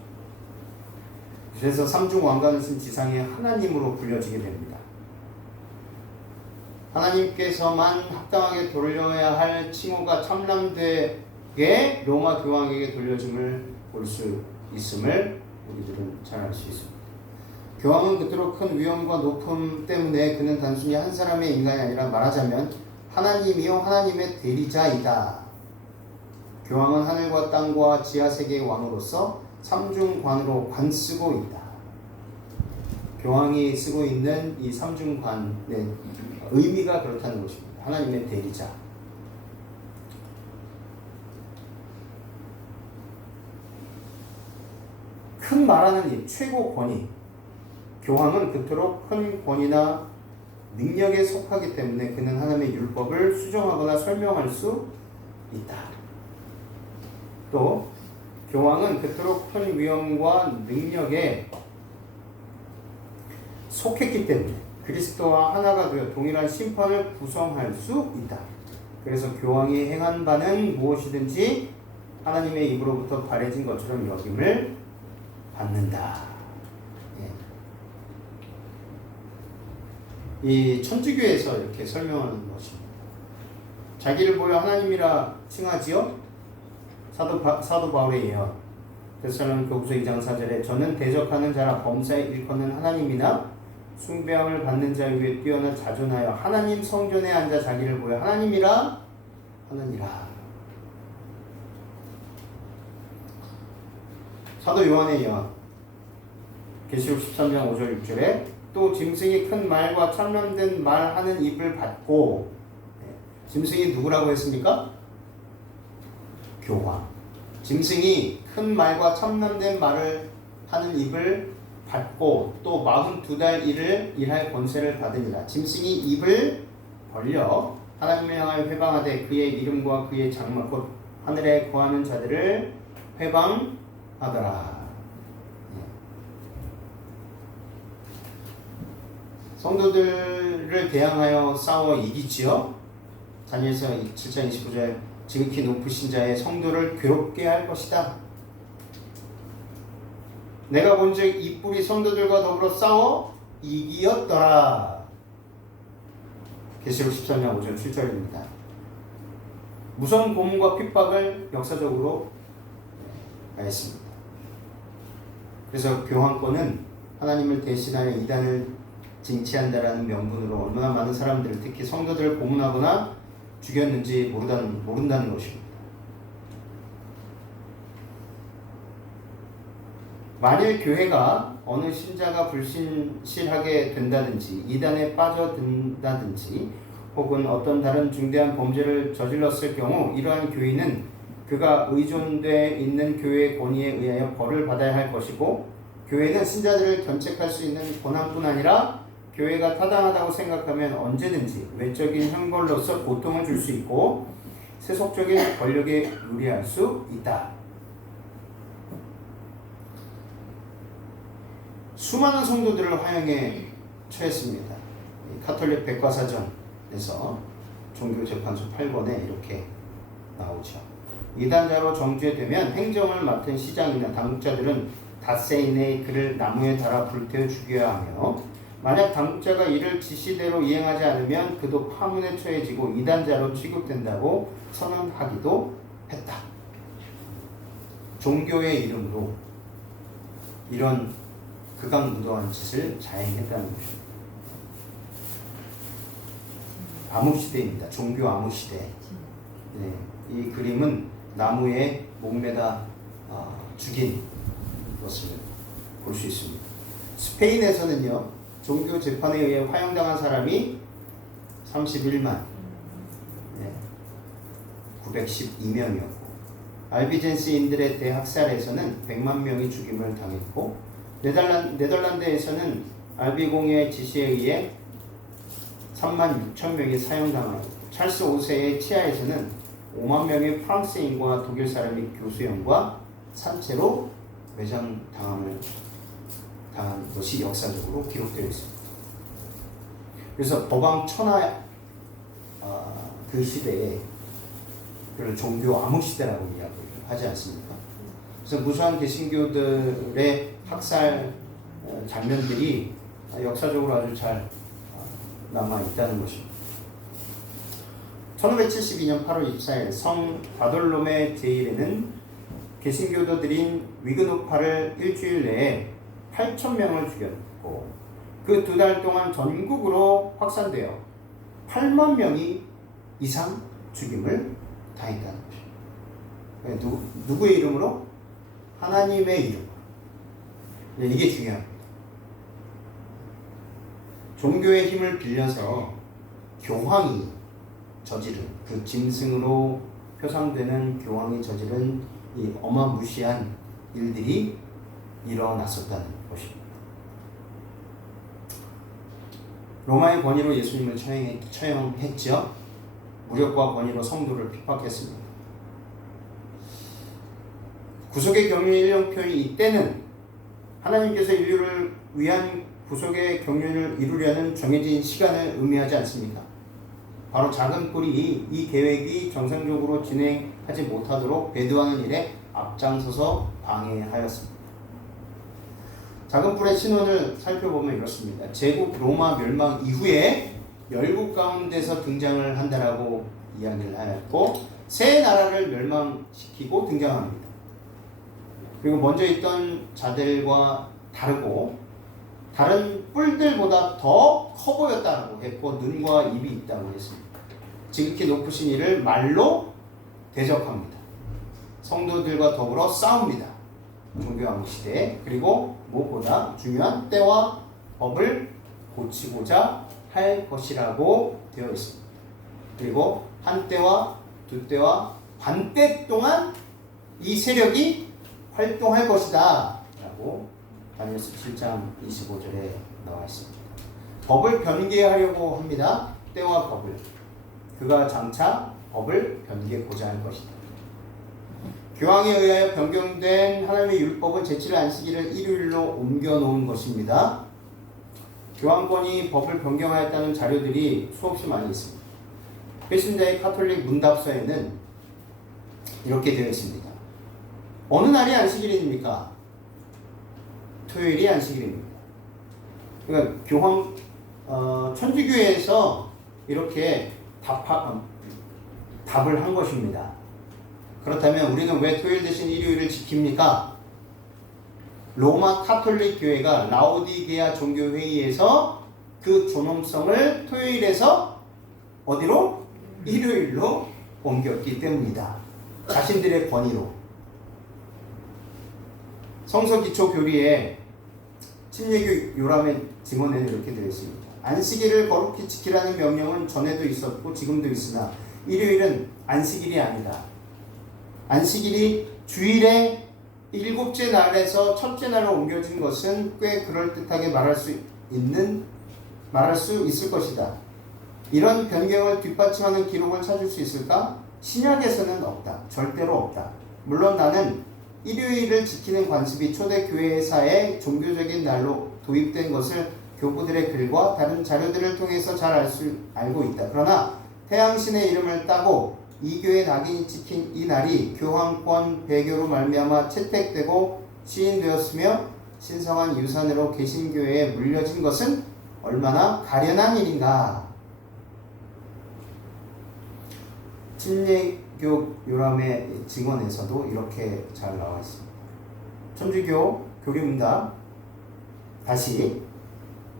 그래서 삼중왕관은 지상의 하나님으로 불려지게 됩니다. 하나님께서만 합당하게 돌려야 할 칭호가 참람되게 로마 교황에게 돌려짐을 볼 수 있음을 우리들은 잘 알 수 있습니다. 교황은 그토록 큰 위엄과 높음 때문에 그는 단순히 한 사람의 인간이 아니라 말하자면 하나님이요 하나님의 대리자이다. 교황은 하늘과 땅과 지하세계의 왕으로서 삼중관으로 관쓰고 있다. 교황이 쓰고 있는 이 삼중관의 의미가 그렇다는 것입니다. 하나님의 대리자. 큰 말하는 일, 최고 권위. 교황은 그토록 큰 권위나 능력에 속하기 때문에 그는 하나님의 율법을 수정하거나 설명할 수 있다. 또 교황은 그토록 큰 위엄과 능력에 속했기 때문에 그리스도와 하나가 되어 동일한 심판을 구성할 수 있다. 그래서 교황이 행한 바는 무엇이든지 하나님의 입으로부터 바래진 것처럼 여김을 받는다. 예. 이 천주교에서 이렇게 설명하는 것입니다. 자기를 보여 하나님이라 칭하지요? 사도 바울의 예언. 데살로니가후서 2장 4절에 저는 대적하는 자라 범사에 일컫는 하나님이나 숭배함을 받는 자 위에 뛰어나 자존하여 하나님 성전에 앉아 자기를 보여 하나님이라 하느니라. 사도 요한의 예언. 계시록 13장 5절 6절에 또 짐승이 큰 말과 참람된 말하는 입을 받고, 짐승이 누구라고 했습니까? 교황. 짐승이 큰 말과 참남된 말을 하는 입을 받고 또 42달 일할 권세를 받으니라. 짐승이 입을 벌려 하나님을 향하여 회방하되 그의 이름과 그의 장막 곧 하늘에 거하는 자들을 회방하더라. 성도들을 대항하여 싸워 이기지요. 다니엘서 7장 29절 지극히 높으신 자의 성도를 괴롭게 할 것이다. 내가 본즉 이 뿔이 성도들과 더불어 싸워 이기었더라. 계시록 13장 5절 7절입니다. 무서운 고문과 핍박을 역사적으로 가했습니다. 그래서 교황권은 하나님을 대신하여 이단을 징치한다라는 명분으로 얼마나 많은 사람들을 특히 성도들을 고문하거나 죽였는지 모른다는 것입니다. 만일 교회가 어느 신자가 불신실하게 된다든지 이단에 빠져든다든지 혹은 어떤 다른 중대한 범죄를 저질렀을 경우 이러한 교인은 그가 의존되어 있는 교회의 권위에 의하여 벌을 받아야 할 것이고 교회는 신자들을 견책할 수 있는 권한뿐 아니라 교회가 타당하다고 생각하면 언제든지 외적인 형벌로서 고통을 줄 수 있고 세속적인 권력에 유리할 수 있다. 수많은 성도들을 화형에 처했습니다. 카톨릭 백과사전에서 종교재판소 8권에 이렇게 나오죠. 이단자로 정죄되면 행정을 맡은 시장이나 당국자들은 닷새 이내에 그를 나무에 달아 불태워 죽여야 하며 만약 당국자가 이를 지시대로 이행하지 않으면 그도 파문에 처해지고 이단자로 취급된다고 선언하기도 했다. 종교의 이름으로 이런 극악무도한 짓을 자행했다는 것입니다. 암흑시대입니다. 종교 암흑시대. 네, 이 그림은 나무에 목매다 죽인 것을 볼 수 있습니다. 스페인에서는요. 종교 재판에 의해 화형당한 사람이 31만 912명이었고 알비젠스인들의 대학살에서는 100만 명이 죽임을 당했고 네덜란드에서는 알비공의 지시에 의해 3만 6천 명이 사형당하였고 찰스 5세의 치아에서는 5만 명의 프랑스인과 독일 사람이 교수형과 산채로 매장당한 것이 역사적으로 기록되어 있습니다. 그래서 법왕 천하 그 시대에 그런 종교 암흑시대라고 이야기하지 않습니까? 그래서 무수한 개신교들의 학살 장면들이 역사적으로 아주 잘 남아 있다는 것입니다. 1572년 8월 24일 성 바돌롬의 제일에는 개신교도들인 위그노파를 일주일 내에 8,000명을 죽였고 그 2달 동안 전국으로 확산되어 8만 명이 이상 죽임을 당했다는 것입니다. 누구의 이름으로? 하나님의 이름으로. 이게 중요합니다. 종교의 힘을 빌려서 교황이 저지른 그 짐승으로 표상되는 교황이 저지른 이 어마무시한 일들이 일어났었다는 것입니다. 로마의 권위로 예수님을 처형했죠. 무력과 권위로 성도를 핍박했습니다. 구속의 경륜 1년표인 이때는 하나님께서 인류를 위한 구속의 경륜을 이루려는 정해진 시간을 의미하지 않습니까? 바로 작은 뿔이 이 계획이 정상적으로 진행하지 못하도록 배도하는 일에 앞장서서 방해하였습니다. 작은 뿔의 신원을 살펴보면 이렇습니다. 제국 로마 멸망 이후에 열국 가운데서 등장을 한다라고 이야기를 하였고 새 나라를 멸망시키고 등장합니다. 그리고 먼저 있던 자들과 다르고 다른 뿔들보다 더 커 보였다고 했고 눈과 입이 있다고 했습니다. 지극히 높으신 이를 말로 대적합니다. 성도들과 더불어 싸웁니다. 종교왕국 시대에. 그리고 무엇보다 중요한 때와 법을 고치고자 할 것이라고 되어 있습니다. 그리고 한 때와 두 때와 반때 동안 이 세력이 활동할 것이다 라고 다니엘서 7장 25절에 나와 있습니다. 법을 변개하려고 합니다. 때와 법을. 그가 장차 법을 변개고자 할 것이다. 교황에 의하여 변경된 하나님의 율법은 제7일 안식일을 일요일로 옮겨놓은 것입니다. 교황권이 법을 변경하였다는 자료들이 수없이 많이 있습니다. 배신자의 카톨릭 문답서에는 이렇게 되어 있습니다. 어느 날이 안식일입니까? 토요일이 안식일입니다. 그러니까 교황 천주교에서 이렇게 답을 한 것입니다. 그렇다면 우리는 왜 토요일 대신 일요일을 지킵니까? 로마 카톨릭 교회가 라오디게아 종교회의에서 그 존엄성을 토요일에서 어디로? 일요일로 옮겼기 때문이다. 자신들의 권위로. 성서기초교리에 침례교 요람의 증언에는 이렇게 되어 있습니다. 안식일을 거룩히 지키라는 명령은 전에도 있었고 지금도 있으나 일요일은 안식일이 아니다. 안식일이 주일의 일곱째 날에서 첫째 날로 옮겨진 것은 꽤 그럴듯하게 말할 수 있을 것이다. 이런 변경을 뒷받침하는 기록을 찾을 수 있을까? 신약에서는 없다. 절대로 없다. 물론 나는 일요일을 지키는 관습이 초대교회사의 종교적인 날로 도입된 것을 교부들의 글과 다른 자료들을 통해서 잘 알고 있다. 그러나 태양신의 이름을 따고 이 교회 낙인이 찍힌 이 날이 교황권 배교로 말미암아 채택되고 시인되었으며 신성한 유산으로 개신교회에 물려진 것은 얼마나 가련한 일인가. 침례교 요람의 증언에서도 이렇게 잘 나와 있습니다. 천주교 교리문답 다시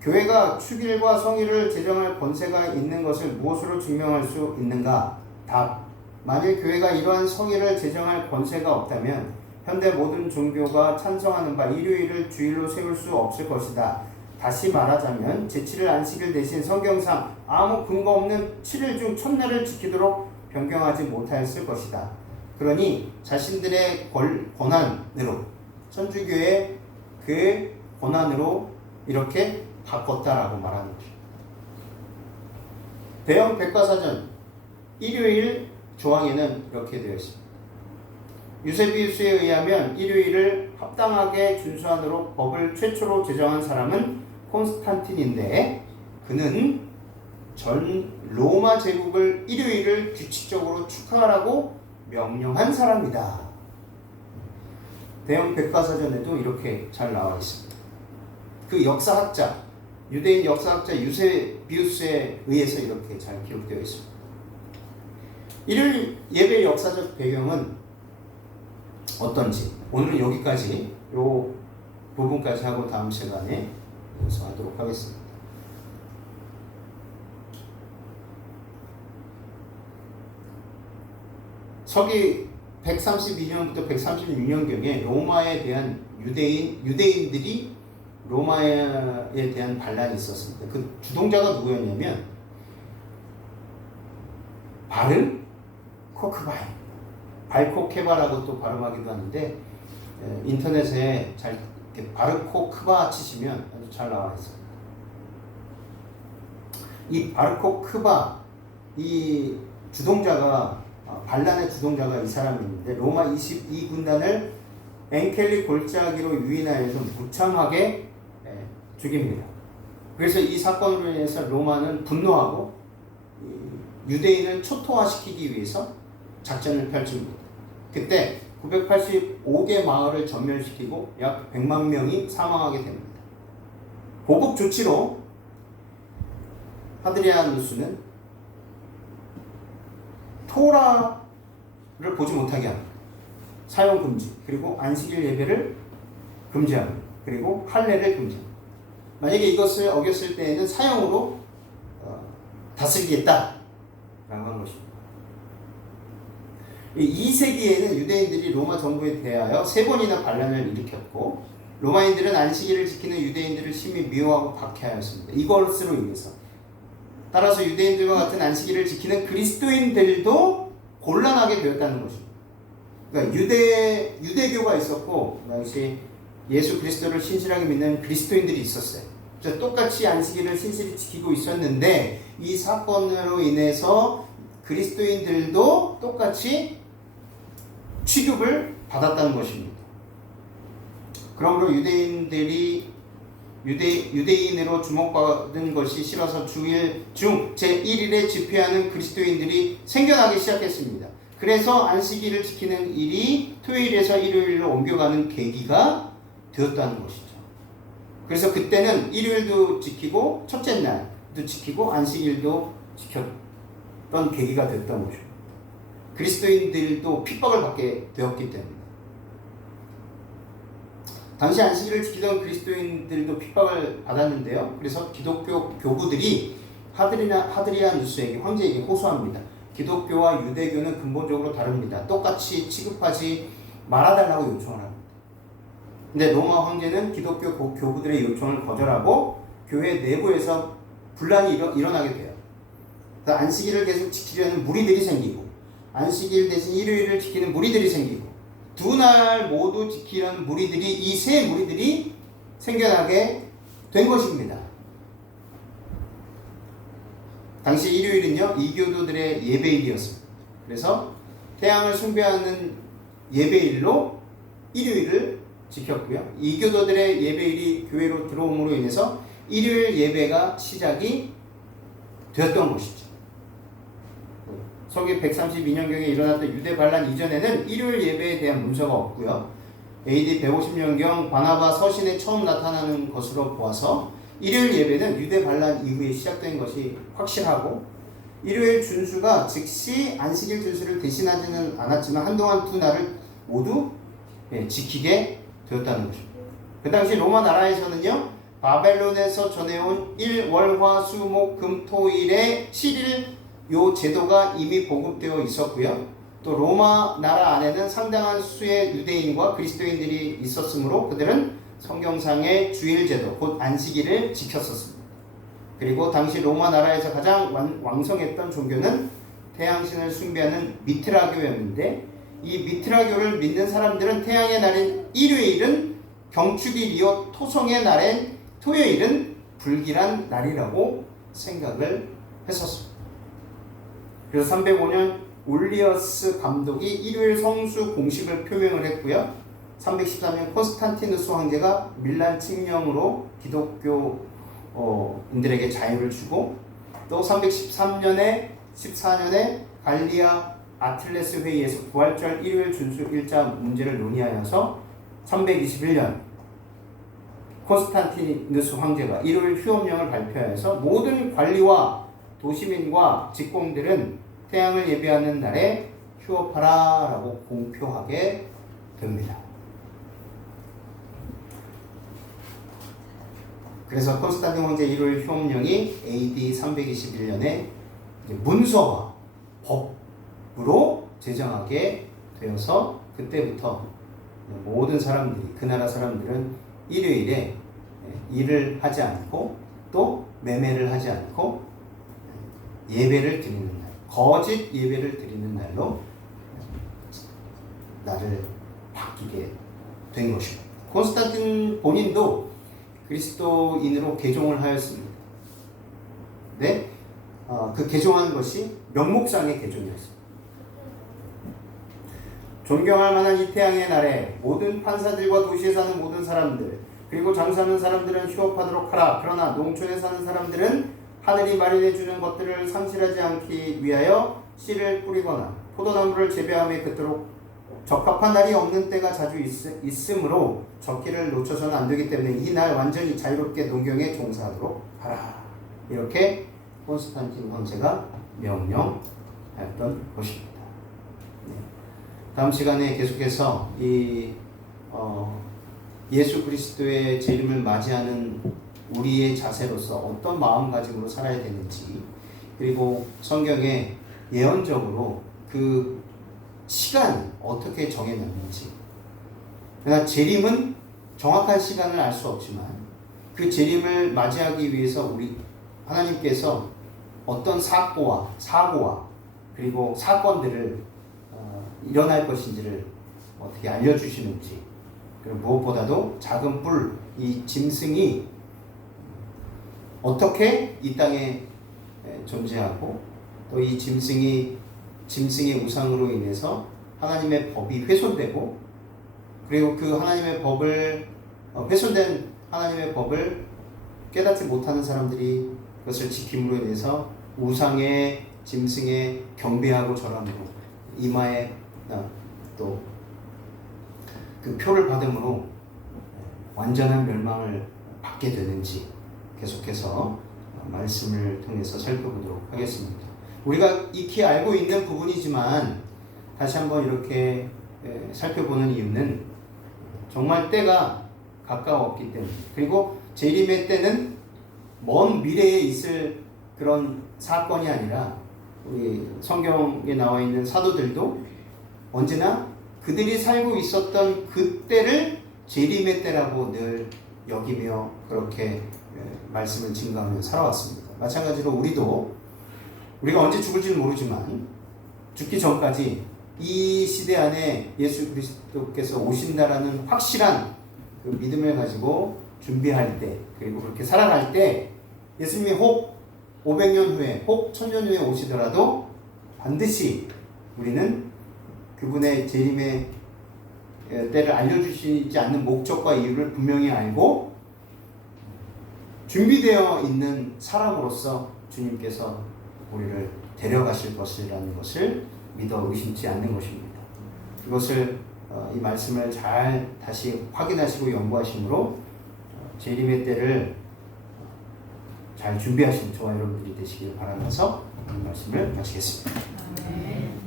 교회가 축일과 성일을 제정할 권세가 있는 것을 무엇으로 증명할 수 있는가? 답. 만일 교회가 이러한 성일을 제정할 권세가 없다면 현대 모든 종교가 찬성하는 바 일요일을 주일로 세울 수 없을 것이다. 다시 말하자면 제7일 안식일 대신 성경상 아무 근거 없는 7일 중 첫날을 지키도록 변경하지 못하였을 것이다. 그러니 자신들의 권한으로 천주교의 그 권한으로 이렇게 바꿨다라고 말하는 거죠. 대형 백과사전 일요일 조항에는 이렇게 되어 있습니다. 유세비우스에 의하면 일요일을 합당하게 준수하도록 법을 최초로 제정한 사람은 콘스탄틴인데 그는 전 로마 제국을 일요일을 규칙적으로 축하하라고 명령한 사람이다. 대형 백과사전에도 이렇게 잘 나와 있습니다. 그 역사학자, 유대인 역사학자 유세비우스에 의해서 이렇게 잘 기록되어 있습니다. 일요일 예배 역사적 배경은 어떤지 오늘은 여기까지 요 부분까지 하고 다음 시간에 여기서 하도록 하겠습니다. 서기 132년부터 136년경에 로마에 대한 유대인들이 로마에 대한 반란이 있었습니다. 그 주동자가 누구였냐면 바르 코크바이, 발코케바라고 또 발음하기도 하는데 인터넷에 잘 바르코크바 치시면 아주 잘 나와 있습니다. 이 바르코크바 이 주동자가 반란의 주동자가 이 사람인데 로마 22군단을 엔켈리 골짜기로 유인하여서 무참하게 죽입니다. 그래서 이 사건으로 인해서 로마는 분노하고 유대인을 초토화시키기 위해서 작전을 펼칩니다. 그때 985개 마을을 전멸시키고 약 100만 명이 사망하게 됩니다. 보복 조치로 하드리아누스는 토라를 보지 못하게 합니다. 사용 금지, 그리고 안식일 예배를 금지합니다. 그리고 할례를 금지합니다. 만약에 이것을 어겼을 때에는 사형으로 다스리겠다라고 한 것입니다. 2세기에는 유대인들이 로마 정부에 대하여 3번이나 반란을 일으켰고 로마인들은 안식일을 지키는 유대인들을 심히 미워하고 박해하였습니다. 이것으로 인해서 따라서 유대인들과 같은 안식일을 지키는 그리스도인들도 곤란하게 되었다는 것입니다. 그러니까 유대교가 있었고 당시 예수 그리스도를 신실하게 믿는 그리스도인들이 있었어요. 그래서 똑같이 안식일을 신실히 지키고 있었는데 이 사건으로 인해서 그리스도인들도 똑같이 취급을 받았다는 것입니다. 그러므로 유대인으로 주목받은 것이 싫어서 주일 중 제1일에 집회하는 그리스도인들이 생겨나기 시작했습니다. 그래서 안식일을 지키는 일이 토요일에서 일요일로 옮겨가는 계기가 되었다는 것이죠. 그래서 그때는 일요일도 지키고 첫째 날도 지키고 안식일도 지켰던 계기가 됐던 것이죠. 그리스도인들도 핍박을 받게 되었기 때문에 당시 안식일을 지키던 그리스도인들도 핍박을 받았는데요. 그래서 기독교 교부들이 하드리아누스에게 황제에게 호소합니다. 기독교와 유대교는 근본적으로 다릅니다. 똑같이 취급하지 말아달라고 요청을 합니다. 근데 로마 황제는 기독교 교부들의 요청을 거절하고 교회 내부에서 분란이 일어나게 돼요. 그래서 안식일을 계속 지키려는 무리들이 생기고 안식일 대신 일요일을 지키는 무리들이 생기고 두 날 모두 지키려는 무리들이 이 세 무리들이 생겨나게 된 것입니다. 당시 일요일은요 이교도들의 예배일이었습니다. 그래서 태양을 숭배하는 예배일로 일요일을 지켰고요. 이교도들의 예배일이 교회로 들어옴으로 인해서 일요일 예배가 시작이 되었던 것이죠. 서기 132년경에 일어났던 유대 반란 이전에는 일요일 예배에 대한 문서가 없고요. AD 150년경 바나바 서신에 처음 나타나는 것으로 보아서 일요일 예배는 유대 반란 이후에 시작된 것이 확실하고 일요일 준수가 즉시 안식일 준수를 대신하지는 않았지만 한동안 두 날을 모두 지키게 되었다는 것입니다. 그 당시 로마 나라에서는요 바벨론에서 전해온 일월화수목금토일의 7일 요 제도가 이미 보급되어 있었고요. 또 로마 나라 안에는 상당한 수의 유대인과 그리스도인들이 있었으므로 그들은 성경상의 주일 제도, 곧 안식일을 지켰었습니다. 그리고 당시 로마 나라에서 가장 왕성했던 종교는 태양신을 숭배하는 미트라교였는데 이 미트라교를 믿는 사람들은 태양의 날인 일요일은 경축일이요 토성의 날인 토요일은 불길한 날이라고 생각을 했었습니다. 그래서 305년 올리어스 감독이 일요일 성수 공식을 표명을 했고요. 313년 콘스탄티누스 황제가 밀란 칙령으로 기독교인들에게 자유를 주고 또 313년에 14년에 갈리아 아틀레스 회의에서 부활절 일요일 준수 일자 문제를 논의하여서 321년 콘스탄티누스 황제가 1월 휴업령을 발표하여서 모든 관리와 도시민과 직공들은 태양을 예배하는 날에 휴업하라 라고 공표하게 됩니다. 그래서 콘스탄틴 황제 1월 휴업령이 AD 321년에 문서와 법으로 제정하게 되어서 그때부터 모든 사람들이, 그 나라 사람들은 일요일에 일을 하지 않고 또 매매를 하지 않고 예배를 드리는 날, 거짓 예배를 드리는 날로 날을 바뀌게 된 것입니다. 콘스탄틴 본인도 그리스도인으로 개종을 하였습니다. 네? 그 개종한 것이 명목상의 개종이었습니다. 존경할 만한 이 태양의 날에 모든 판사들과 도시에 사는 모든 사람들, 그리고 장사하는 사람들은 휴업하도록 하라. 그러나 농촌에 사는 사람들은 하늘이 마련해 주는 것들을 상실하지 않기 위하여 씨를 뿌리거나 포도나무를 재배함에 그토록 적합한 날이 없는 때가 자주 있으므로 적기를 놓쳐서는 안 되기 때문에 이 날 완전히 자유롭게 농경에 종사하도록 하라. 이렇게 콘스탄틴 황제가 명령했던 것입니다. 네. 다음 시간에 계속해서 예수 그리스도의 재림을 맞이하는 우리의 자세로서 어떤 마음가짐으로 살아야 되는지, 그리고 성경에 예언적으로 그 시간이 어떻게 정해졌는지. 그러나 재림은 정확한 시간을 알 수 없지만 그 재림을 맞이하기 위해서 우리 하나님께서 어떤 사고와 그리고 사건들을 일어날 것인지를 어떻게 알려주시는지, 그리고 무엇보다도 작은 뿔, 이 짐승이 어떻게 이 땅에 존재하고 또 이 짐승의 우상으로 인해서 하나님의 법이 훼손되고, 그리고 그 하나님의 법을 훼손된 하나님의 법을 깨닫지 못하는 사람들이 그것을 지킴으로 인해서 우상의 짐승에 경배하고 절함으로 이마에 또 그 표를 받음으로 완전한 멸망을 받게 되는지 계속해서 말씀을 통해서 살펴보도록 하겠습니다. 우리가 익히 알고 있는 부분이지만 다시 한번 이렇게 살펴보는 이유는 정말 때가 가까웠기 때문에, 그리고 재림의 때는 먼 미래에 있을 그런 사건이 아니라 우리 성경에 나와 있는 사도들도 언제나 그들이 살고 있었던 그 때를 재림의 때라고 늘 여기며 그렇게 말씀을 증거하며 살아왔습니다. 마찬가지로 우리가 언제 죽을지는 모르지만 죽기 전까지 이 시대 안에 예수 그리스도께서 오신다라는 확실한 그 믿음을 가지고 준비할 때, 그리고 그렇게 살아갈 때 예수님이 혹 500년 후에 혹 1000년 후에 오시더라도 반드시 우리는 그분의 재림의 때를 알려주시지 않는 목적과 이유를 분명히 알고 준비되어 있는 사람으로서 주님께서 우리를 데려가실 것이라는 것을 믿어 의심치 않는 것입니다. 이것을 이 말씀을 잘 다시 확인하시고 연구하심으로 재림의 때를 잘 준비하신 저와 여러분들이 되시길 바라면서 오늘 말씀을 마치겠습니다.